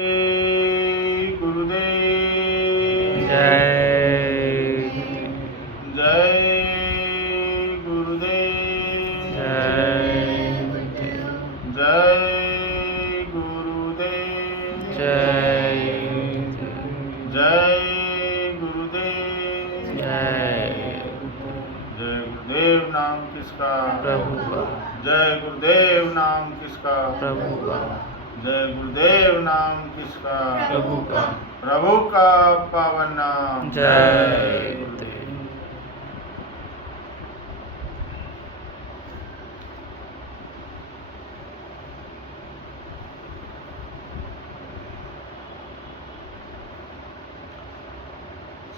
गुरुदेव जय जय गुरुदेव जय जय गुरुदेव जय जय गुरुदेव जय जय गुरुदेव नाम किसका प्रभु का जय गुरुदेव नाम किसका प्रभु का जय गुरुदेव नाम किसका प्रभु का प्रभु का पावन नाम जय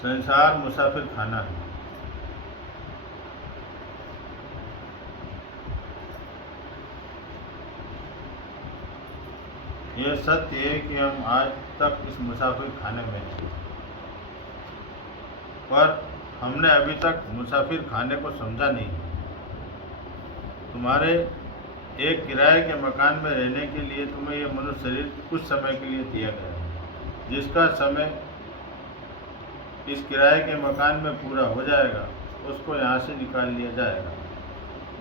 संसार मुसाफिर खाना है। यह सत्य है कि हम आज तक इस मुसाफिर खाने में हैं, पर हमने अभी तक मुसाफिर खाने को समझा नहीं। तुम्हारे एक किराए के मकान में रहने के लिए तुम्हें यह मनुष्य शरीर कुछ समय के लिए दिया गया है, जिसका समय इस किराए के मकान में पूरा हो जाएगा उसको यहाँ से निकाल लिया जाएगा।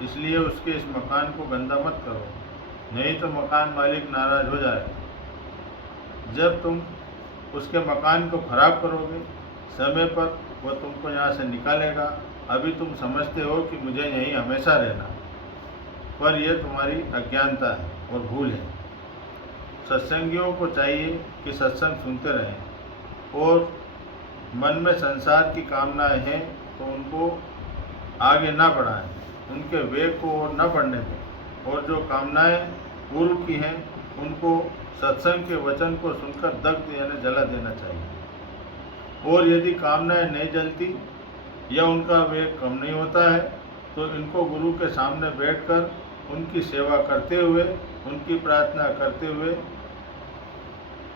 इसलिए उसके इस मकान को गंदा मत करो, नहीं तो मकान मालिक नाराज हो जाएगा। जब तुम उसके मकान को खराब करोगे समय पर वह तुमको यहाँ से निकालेगा। अभी तुम समझते हो कि मुझे यहीं हमेशा रहना, पर यह तुम्हारी अज्ञानता है और भूल है। सत्संगियों को चाहिए कि सत्संग सुनते रहें और मन में संसार की कामनाएं हैं तो उनको आगे ना बढ़ाएं, उनके वेग को और न बढ़ने दें, और जो कामनाएं पूर्व की हैं उनको सत्संग के वचन को सुनकर दग्ध यानी जला देना चाहिए। और यदि कामनाएं नहीं जलती या उनका वेग कम नहीं होता है तो इनको गुरु के सामने बैठकर उनकी सेवा करते हुए, उनकी प्रार्थना करते हुए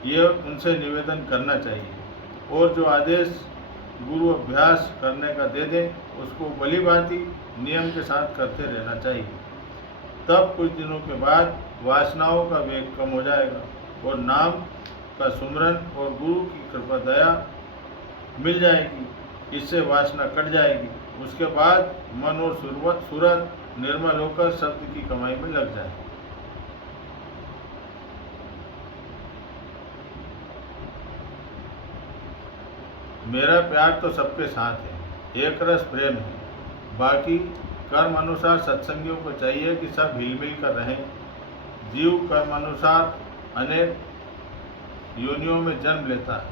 यह उनसे निवेदन करना चाहिए। और जो आदेश गुरु अभ्यास करने का दे दे उसको भली भांति नियम के साथ करते रहना चाहिए। तब कुछ दिनों के बाद वासनाओं का वेग कम हो जाएगा और नाम का सुमरन और गुरु की कृपा दया मिल जाएगी। इससे वासना कट जाएगी। उसके बाद मन और सूरत निर्मल होकर शब्द की कमाई में लग जाए। मेरा प्यार तो सबके साथ है, एक रस प्रेम है। बाकी कर्म अनुसार सत्संगियों को चाहिए कि सब हिलमिल कर रहें। जीव कर्म अनुसार अनेक योनियों में जन्म लेता है।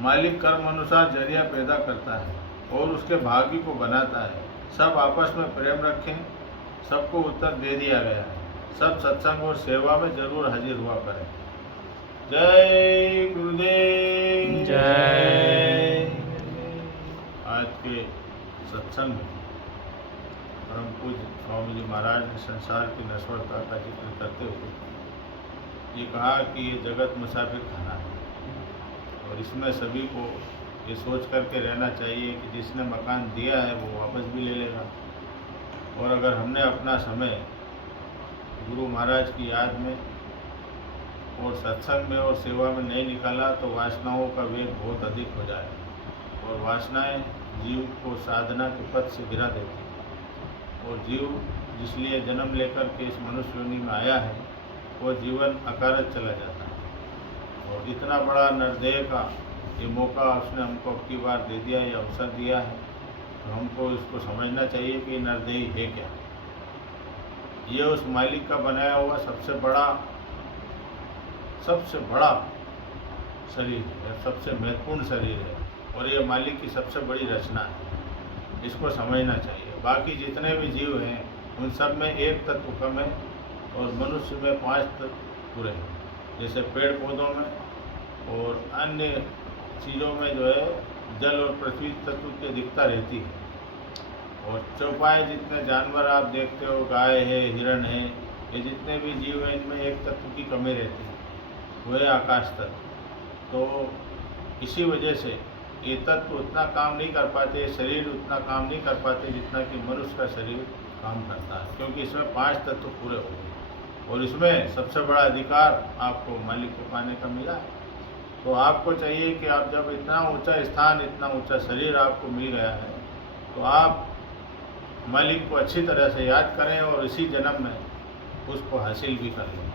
मालिक कर्म अनुसार जरिया पैदा करता है और उसके भाग्य को बनाता है। सब आपस में प्रेम रखें, सबको उत्तर दे दिया गया है। सब सत्संग और सेवा में जरूर हाजिर हुआ करें। जय गुरुदेव जय। आज के सत्संग में परम पूज्य स्वामी जी महाराज ने संसार की नश्वरता का जिक्र करते हुए ये कहा कि ये जगत मुसाफिर खाना है और इसमें सभी को ये सोच करके रहना चाहिए कि जिसने मकान दिया है वो वापस भी ले लेगा। और अगर हमने अपना समय गुरु महाराज की याद में और सत्संग में और सेवा में नहीं निकाला तो वासनाओं का वेग बहुत अधिक हो जाए और वासनाएं जीव को साधना के पथ से गिरा देती हैं। और जीव जिसलिए जन्म लेकर के इस मनुष्य योनि में आया है वो जीवन अकारत चला जाता है। और इतना बड़ा नरदेह का ये मौका उसने हमको अब की बार दे दिया, ये अवसर दिया है, तो हमको इसको समझना चाहिए कि नरदेही है क्या। ये उस मालिक का बनाया हुआ सबसे बड़ा शरीर है, सबसे महत्वपूर्ण शरीर है और ये मालिक की सबसे बड़ी रचना है। इसको समझना चाहिए। बाकी जितने भी जीव हैं उन सब में एक तत्व कम है और मनुष्य में 5 तत्व पूरे हैं। जैसे पेड़ पौधों में और अन्य चीज़ों में जो है जल और पृथ्वी तत्व की अधिकता रहती है। और चौपाए जितने जानवर आप देखते हो, गाय है, हिरण है, ये जितने भी जीव हैं इनमें एक तत्व की कमी रहती है, वो है आकाश तत्व। तो इसी वजह से ये तत्व उतना काम नहीं कर पाते, शरीर उतना काम नहीं कर पाते जितना कि मनुष्य का शरीर काम करता है, क्योंकि इसमें 5 तत्व पूरे हो गए। और इसमें सबसे बड़ा अधिकार आपको मालिक को पाने का मिला है। तो आपको चाहिए कि आप जब इतना ऊंचा स्थान, इतना ऊंचा शरीर आपको मिल गया है, तो आप मालिक को अच्छी तरह से याद करें और इसी जन्म में उसको हासिल भी कर लें।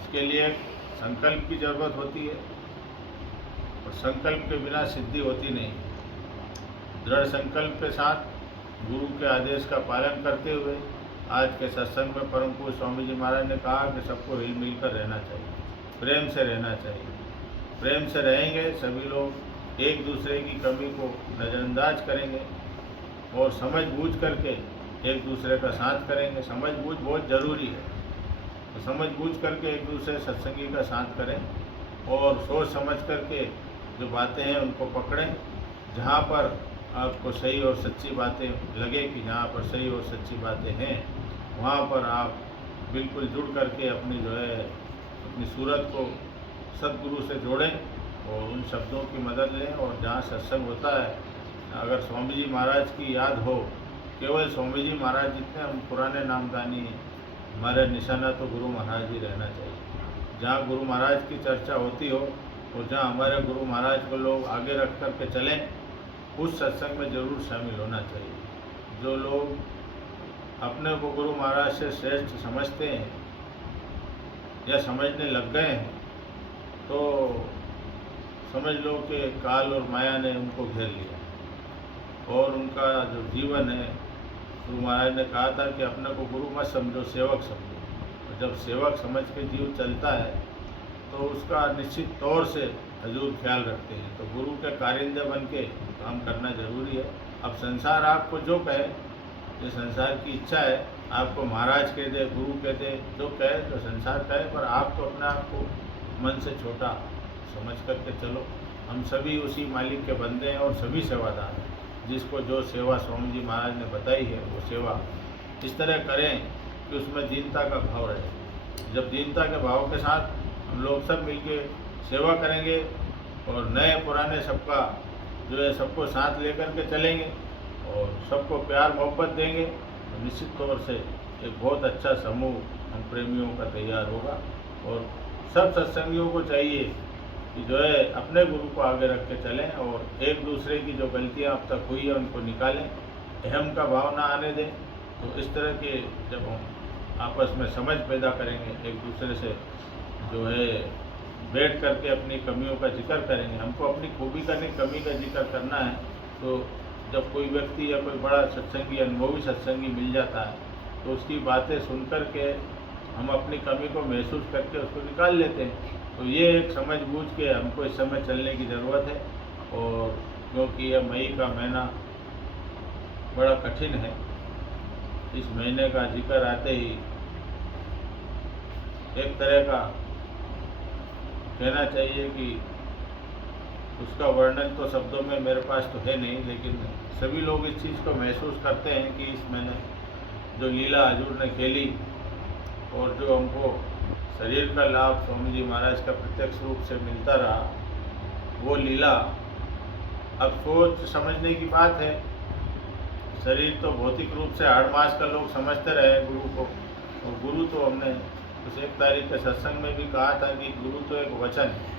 उसके लिए एक संकल्प की ज़रूरत होती है और संकल्प के बिना सिद्धि होती नहीं। दृढ़ संकल्प के साथ गुरु के आदेश का पालन करते हुए आज के सत्संग में परम पूज्य स्वामी जी महाराज ने कहा कि सबको हिल मिलकर रहना चाहिए, प्रेम से रहना चाहिए। प्रेम से रहेंगे सभी लोग एक दूसरे की कमी को नज़रअंदाज करेंगे और समझ बूझ करके एक दूसरे का साथ करेंगे। समझ बूझ बहुत ज़रूरी है, तो समझ बूझ करके एक दूसरे सत्संगी का साथ करें और सोच समझ करके जो बातें हैं उनको पकड़ें। जहाँ पर आपको सही और सच्ची बातें लगे कि जहाँ पर सही और सच्ची बातें हैं, वहाँ पर आप बिल्कुल जुड़ करके अपनी जो है अपनी सूरत को सद्गुरु से जोड़ें और उन शब्दों की मदद लें। और जहाँ सत्संग होता है, अगर स्वामी जी महाराज की याद हो, केवल स्वामी जी महाराज जितने हम पुराने नामदानी हैं, हमारे निशाना तो गुरु महाराज ही रहना चाहिए। जहाँ गुरु महाराज की चर्चा होती हो और जहाँ हमारे गुरु महाराज को लोग आगे रख कर के चलें, उस सत्संग में ज़रूर शामिल होना चाहिए। जो लोग अपने को गुरु महाराज से श्रेष्ठ समझते हैं या समझने लग गए हैं, तो समझ लो कि काल और माया ने उनको घेर लिया और उनका जो जीवन है, गुरु महाराज ने कहा था कि अपने को गुरु मत समझो, सेवक समझो। और जब सेवक समझ के जीव चलता है तो उसका निश्चित तौर से हजूर ख्याल रखते हैं। तो गुरु के कारिंदे बन के काम करना जरूरी है। अब संसार आपको जो कहे, ये संसार की इच्छा है, आपको महाराज कह दे, गुरु कह दे, जो कहे, तो संसार कहे, पर आप तो अपने आप को मन से छोटा समझ करके चलो। हम सभी उसी मालिक के बंदे हैं और सभी सेवादार हैं। जिसको जो सेवा स्वामी जी महाराज ने बताई है, वो सेवा इस तरह करें कि उसमें दीनता का भाव रहे। जब दीनता के भाव के साथ हम लोग सब मिलके सेवा करेंगे और नए पुराने सबका जो है सबको साथ लेकर के चलेंगे और सबको प्यार मोहब्बत देंगे, तो निश्चित तौर से एक बहुत अच्छा समूह हम प्रेमियों का तैयार होगा। और सब सत्संगियों को चाहिए कि जो है अपने गुरु को आगे रख के चलें और एक दूसरे की जो गलतियां अब तक हुई है उनको निकालें, अहम का भाव ना आने दें। तो इस तरह के जब हम आपस में समझ पैदा करेंगे, एक दूसरे से जो है बैठ करके अपनी कमियों का जिक्र करेंगे। हमको अपनी खूबी का नहीं, कमी का जिक्र करना है। तो जब कोई व्यक्ति या कोई बड़ा सत्संगी, अनुभवी सत्संगी मिल जाता है, तो उसकी बातें सुन कर के हम अपनी कमी को महसूस करके उसको निकाल लेते हैं। तो ये एक समझ बूझ के हमको इस समय चलने की ज़रूरत है। और क्योंकि यह मई का महीना बड़ा कठिन है, इस महीने का जिक्र आते ही एक तरह का कहना चाहिए कि उसका वर्णन तो शब्दों में मेरे पास तो है नहीं, लेकिन सभी लोग इस चीज़ को महसूस करते हैं कि इस महीने जो लीला हजूर ने खेली और जो हमको शरीर का लाभ स्वामी जी महाराज का प्रत्यक्ष रूप से मिलता रहा, वो लीला अब सोच समझने की बात है। शरीर तो भौतिक रूप से 8 मास का लोग समझते रहे गुरु को, और गुरु तो हमने उस 1 तारीख के सत्संग में भी कहा था कि गुरु तो एक वचन है।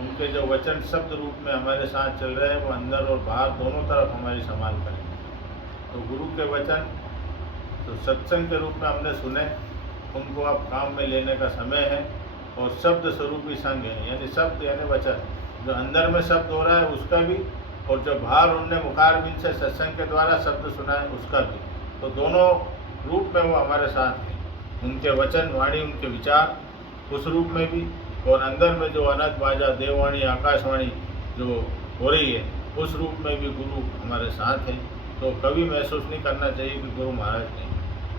उनके जो वचन शब्द रूप में हमारे साथ चल रहे हैं, वो अंदर और बाहर दोनों तरफ हमारी संभाल करेंगे। तो गुरु के वचन तो सत्संग के रूप में हमने सुने, उनको अब काम में लेने का समय है। और शब्द स्वरूपी संग है, यानी शब्द यानी वचन, जो अंदर में शब्द हो रहा है उसका भी, और जो बाहर उनने मुखारबिंद से सत्संग के द्वारा शब्द सुना है उसका भी। तो दोनों रूप में वो हमारे साथ हैं। उनके वचन, वाणी, उनके विचार उस रूप में भी, और अंदर में जो अनंत बाजा, देववाणी, आकाशवाणी जो हो रही है, उस रूप में भी गुरु हमारे साथ हैं। तो कभी महसूस नहीं करना चाहिए कि गुरु महाराज नहीं।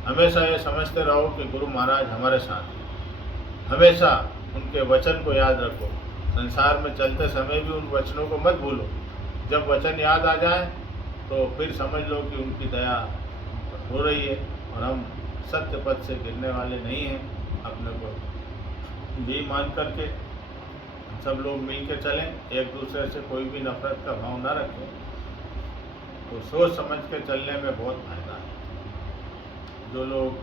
हमेशा ये समझते रहो कि गुरु महाराज हमारे साथ हैं। हमेशा उनके वचन को याद रखो। संसार में चलते समय भी उन वचनों को मत भूलो। जब वचन याद आ जाए तो फिर समझ लो कि उनकी दया हो रही है और हम सत्य पथ से गिरने वाले नहीं हैं। अपने को यही मान करके सब लोग मिल के चलें, एक दूसरे से कोई भी नफरत का भाव ना रखें। तो सोच समझ के चलने में बहुत फायदा है। जो लोग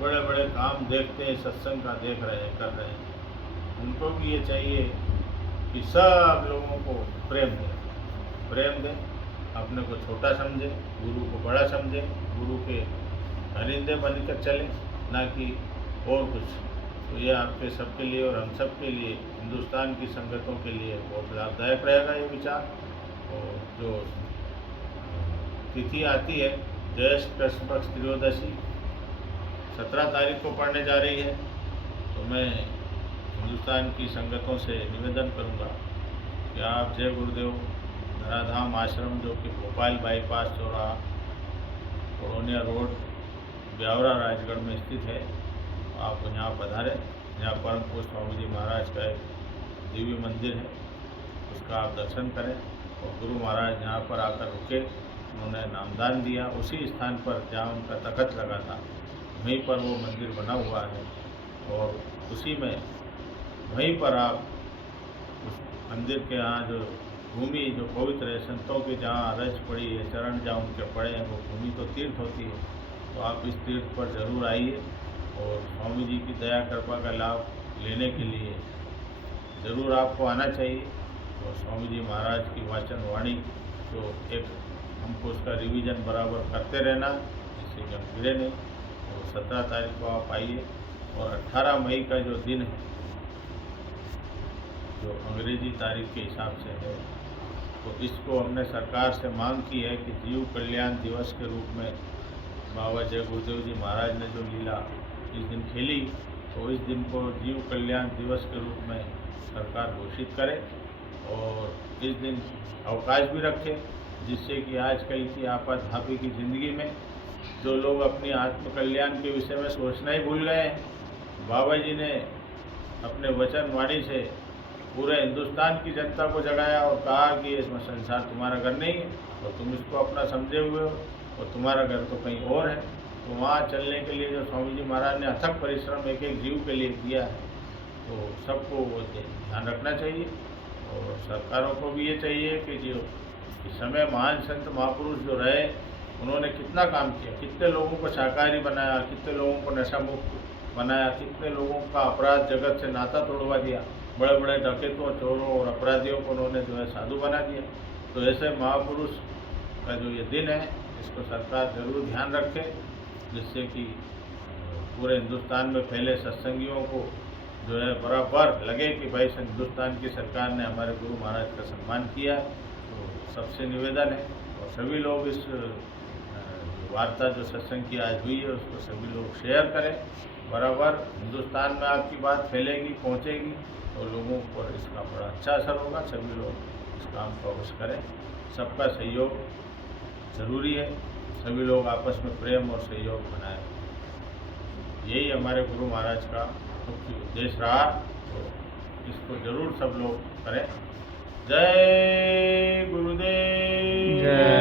बड़े बड़े काम देखते हैं, सत्संग का देख रहे हैं, कर रहे हैं, उनको भी ये चाहिए कि सब लोगों को प्रेम दें, अपने को छोटा समझे, गुरु को बड़ा समझे, गुरु के हरिंदे बनकर चले, ना कि और कुछ। तो ये आपके सबके लिए और हम सब के लिए, हिंदुस्तान की संगतों के लिए बहुत लाभदायक रहेगा ये विचार। और जो तिथि आती है ज्येष्ठ कृष्ण पक्ष त्रयोदशी 17 तारीख को पड़ने जा रही है, तो मैं हिंदुस्तान की संगतों से निवेदन करूंगा कि आप जय गुरुदेव धराधाम आश्रम, जो कि भोपाल बाईपास चौराहा, कोलोनिया रोड, ब्यावरा, राजगढ़ में स्थित है, आप यहाँ पधारें। यहाँ परम पूज्य स्वामी जी महाराज का एक दिव्य मंदिर है, उसका आप दर्शन करें। और गुरु महाराज यहाँ पर आकर रुके, उन्होंने नामदान दिया। उसी स्थान पर जहाँ उनका तखत लगा था, वहीं पर वो मंदिर बना हुआ है, और उसी में वहीं पर आप उस मंदिर के यहाँ जो भूमि जो पवित्र है, संतों के जहाँ रज पड़ी है, चरण जहाँ उनके पड़े हैं, वो भूमि तो तीर्थ होती है। तो आप इस तीर्थ पर जरूर आइए और स्वामी जी की दया कृपा का लाभ लेने के लिए ज़रूर आपको आना चाहिए। और स्वामी जी महाराज की वाचन वाणी जो एक हमको उसका रिवीजन बराबर करते रहना, जिससे कि हम गिरे नहीं। तो 17 तारीख को आप आइए। और 18 मई का जो दिन है, जो अंग्रेजी तारीख के हिसाब से है, तो इसको हमने सरकार से मांग की है कि जीव कल्याण दिवस के रूप में बाबा जय गुरुदेव जी महाराज ने जो लीला इस दिन खेली, तो इस दिन को जीव कल्याण दिवस के रूप में सरकार घोषित करे और इस दिन अवकाश भी रखे, जिससे कि आजकल की आपाधापी की ज़िंदगी में जो लोग अपनी आत्मकल्याण के विषय में सोचना ही भूल गए हैं, बाबा जी ने अपने वचन वाणी से पूरे हिंदुस्तान की जनता को जगाया और कहा कि इसमें संसार तुम्हारा घर नहीं है और तुम इसको अपना समझे हुए हो और तुम्हारा घर तो कहीं और है। तो वहाँ चलने के लिए जो स्वामी जी महाराज ने अथक परिश्रम एक एक जीव के लिए किया है, तो सबको वो ध्यान रखना चाहिए। और सरकारों को भी ये चाहिए कि जो इस समय महान संत महापुरुष जो रहे, उन्होंने कितना काम किया, कितने लोगों को शाकाहारी बनाया, कितने लोगों को नशा मुक्त बनाया, कितने लोगों का अपराध जगत से नाता तोड़वा दिया, बड़े बड़े डकैतों, चोरों और अपराधियों को उन्होंने जो है साधु बना दिया। तो ऐसे महापुरुष का जो ये दिन है, इसको सरकार जरूर ध्यान रखे, जिससे कि पूरे हिंदुस्तान में फैले सत्संगियों को जो है बराबर लगे कि भाई हिंदुस्तान की सरकार ने हमारे गुरु महाराज का सम्मान किया। तो सबसे निवेदन है, और सभी लोग इस वार्ता जो सत्संग की आज हुई है, उसको सभी लोग शेयर करें। बराबर हिंदुस्तान में आपकी बात फैलेगी, पहुंचेगी, और लोगों पर इसका बड़ा अच्छा असर होगा। सभी लोग इस काम को अवश्य करें। सबका सहयोग ज़रूरी है, सभी लोग आपस में प्रेम और सहयोग बनाएं। यही हमारे गुरु महाराज का मुख्य उद्देश्य रहा, तो इसको जरूर सब लोग करें। जय गुरुदेव।